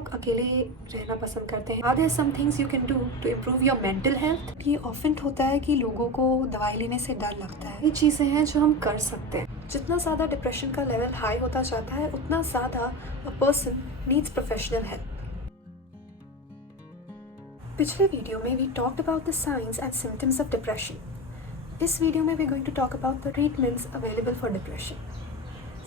लोग अकेले रहना पसंद करते हैं। Are there some things you can do to improve your mental health? ये ऑफन होता है कि लोगों को दवाई लेने से डर लगता है। ये चीज़ें हैं जो हम कर सकते हैं। जितना ज़्यादा डिप्रेशन का लेवल हाई होता जाता है उतना ज़्यादा a person needs professional help. पिछले वीडियो में we talked about the science and symptoms of depression. इस वीडियो में we going to talk about the treatments available for depression.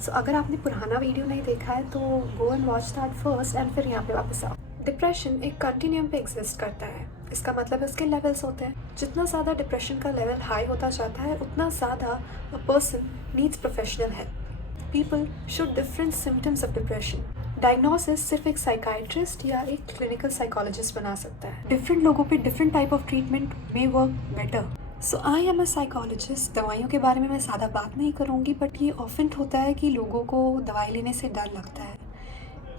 So अगर आपने पुराना वीडियो नहीं देखा है तो go and watch that first and फिर यहाँ पे वापस आओ। डिप्रेशन एक कंटिन्यूम पे एग्जिस्ट करता है। इसका मतलब उसके लेवल्स होते हैं। जितना ज़्यादा डिप्रेशन का लेवल हाई होता जाता है उतना ज़्यादा a person needs professional help. People show different symptoms of depression. Diagnosis सिर्फ एक साइकाइट्रिस्ट या एक क्लिनिकल साइकोलॉजिस्ट बना सकता है। डिफरेंट लोगों पे different type of treatment may work better. So I am a psychologist. दवाइयों के बारे में मैं ज़्यादा बात नहीं करूँगी, बट ये ऑफन होता है कि लोगों को दवाई लेने से डर लगता है।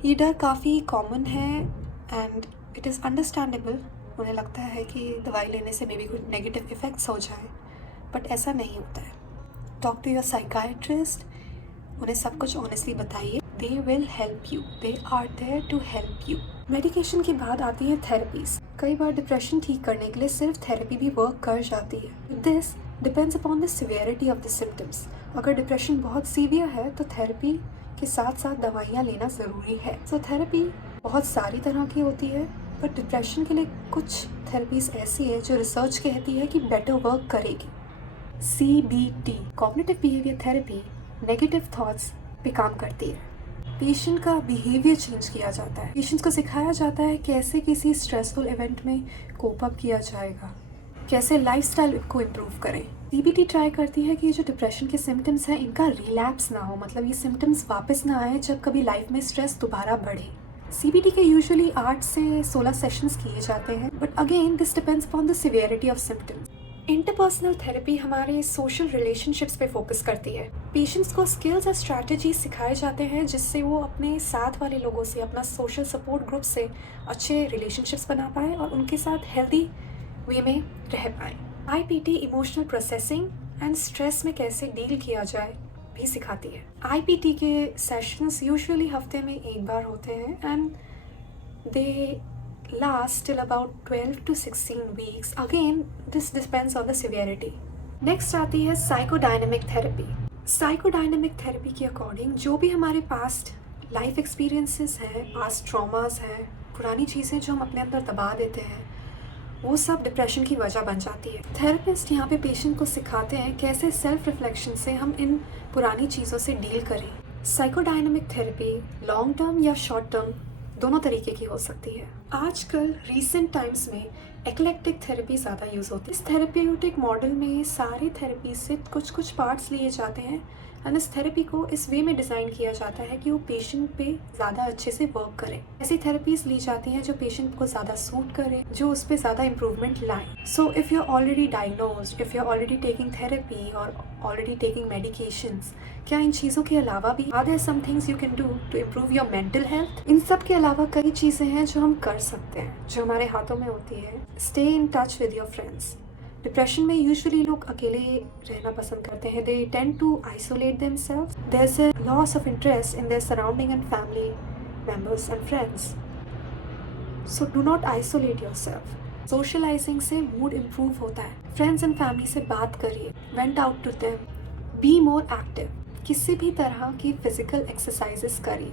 ये डर काफ़ी कॉमन है एंड इट इज़ अंडरस्टैंडेबल। उन्हें लगता है कि दवाई लेने से मे बी कुछ नेगेटिव इफ़ेक्ट्स हो जाए, बट ऐसा नहीं होता है। Talk to your psychiatrist. उन्हें सब कुछ ऑनेस्टली बताइए। They will help you. They are there to help you. Medication के बाद आती है थेरेपीज। कई बार डिप्रेशन ठीक करने के लिए सिर्फ थेरेपी भी वर्क कर जाती है। This depends upon the severity of the symptoms. अगर डिप्रेशन बहुत सीवियर है तो थेरेपी के साथ साथ दवाइयाँ लेना ज़रूरी है। सो थेरेपी बहुत सारी तरह की होती है, बट डिप्रेशन के लिए कुछ थेरेपीज ऐसी है जो रिसर्च कहती है कि बेटर वर्क करेगी। CBT cognitive behaviour therapy negative thoughts पे काम करती है। पेशेंट का बिहेवियर चेंज किया जाता है। पेशेंट्स को सिखाया जाता है कैसे किसी स्ट्रेसफुल इवेंट में कोप अप किया जाएगा, कैसे लाइफस्टाइल को इम्प्रूव करें। CBT ट्राई करती है कि जो डिप्रेशन के सिम्टम्स हैं इनका रिलैप्स ना हो, मतलब ये सिम्टम्स वापस ना आए जब कभी लाइफ में स्ट्रेस दोबारा बढ़े। CBT के यूजुअली 8 से 16 सेशंस किए जाते हैं, but again this depends upon the severity of symptoms. Interpersonal therapy हमारे सोशल रिलेशनशिप्स पे फोकस करती है। पेशेंट्स को स्किल्स और स्ट्रैटेजीज सिखाए जाते हैं जिससे वो अपने साथ वाले लोगों से, अपना सोशल सपोर्ट ग्रुप से अच्छे रिलेशनशिप्स बना पाए और उनके साथ हेल्दी वे में रह पाए। IPT emotional processing and stress में कैसे डील किया जाए भी सिखाती है। IPT के सेशंस यूजुअली हफ्ते में एक बार होते हैं and they last till about 12 to 16 weeks. Again, this depends on the severity. Next आती है साइकोडायनेमिक थेरेपी। साइकोडायनेमिक थेरेपी के अकॉर्डिंग जो भी हमारे पास्ट लाइफ एक्सपीरियंसेस हैं, पास्ट ट्रॉमास हैं, पुरानी चीज़ें जो हम अपने अंदर दबा देते हैं, वो सब डिप्रेशन की वजह बन जाती है। थेरेपिस्ट यहाँ पे पेशेंट को सिखाते हैं कैसे सेल्फ रिफ्लेक्शन से हम इन पुरानी चीज़ों से डील करें। साइकोडायनेमिक थेरेपी लॉन्ग टर्म या शॉर्ट टर्म दोनों तरीके की हो सकती है। आजकल रीसेंट टाइम्स में एक्लेक्टिक थेरेपी ज़्यादा यूज़ होती है। इस थेरेप्यूटिक मॉडल में सारे थेरेपी से कुछ कुछ पार्ट्स लिए जाते हैं एंड इस थेरेपी को इस वे में डिज़ाइन किया जाता है कि वो पेशेंट पे ज़्यादा अच्छे से वर्क करे। ऐसी थेरेपीज ली जाती हैं जो पेशेंट को ज़्यादा सूट करे, जो उस पर ज़्यादा इम्प्रूवमेंट लाए। So if you are already diagnosed, if you are already taking therapy और ऑलरेडी टेकिंग मेडिकेशंस, क्या इन चीज़ों के अलावा भी are there some things you can do to improve your mental health? इन सब के अलावा कई चीज़ें हैं जो हम कर सकते हैं, जो हमारे हाथों में होती है। Stay in touch with your friends. Depression में यूजुअली लोग अकेले रहना पसंद करते हैं। They tend to isolate themselves. There is a loss of interest in their surrounding and family members and friends. So do not isolate yourself. Socialising से mood improve होता है। फ्रेंड्स एंड फैमिली से बात करिए, vent out to them, be more active. किसी भी तरह की फिजिकल एक्सरसाइजेस करिए।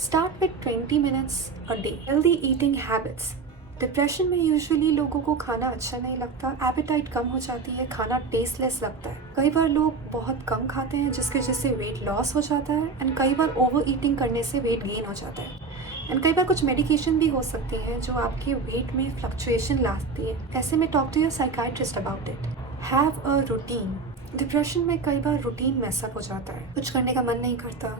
Start with 20 minutes a day. Healthy eating habits. Depression में यूजुअली लोगों को खाना अच्छा नहीं लगता, एपेटाइट कम हो जाती है, खाना टेस्टलेस लगता है। कई बार लोग बहुत कम खाते हैं जिसकी वजह से वेट लॉस हो जाता है एंड कई बार ओवर ईटिंग करने से वेट गेन हो जाता है। एंड कई बार कुछ मेडिकेशन भी हो सकती हैं जो आपके वेट में फ्लक्चुएशन लाती है। ऐसे में talk to your psychiatrist about it. Have a routine. Depression में कई बार रूटीन मैसअप हो जाता है, कुछ करने का मन नहीं करता,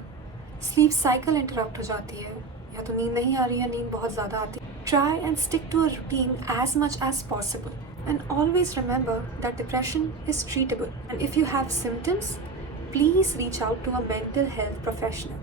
स्लीप साइकिल इंटरप्ट हो जाती है, या तो नींद नहीं आ रही है, नींद बहुत ज़्यादा आती है। Try and stick to a routine as much as possible. And always remember that depression is treatable. And if you have symptoms, please reach out to a mental health professional.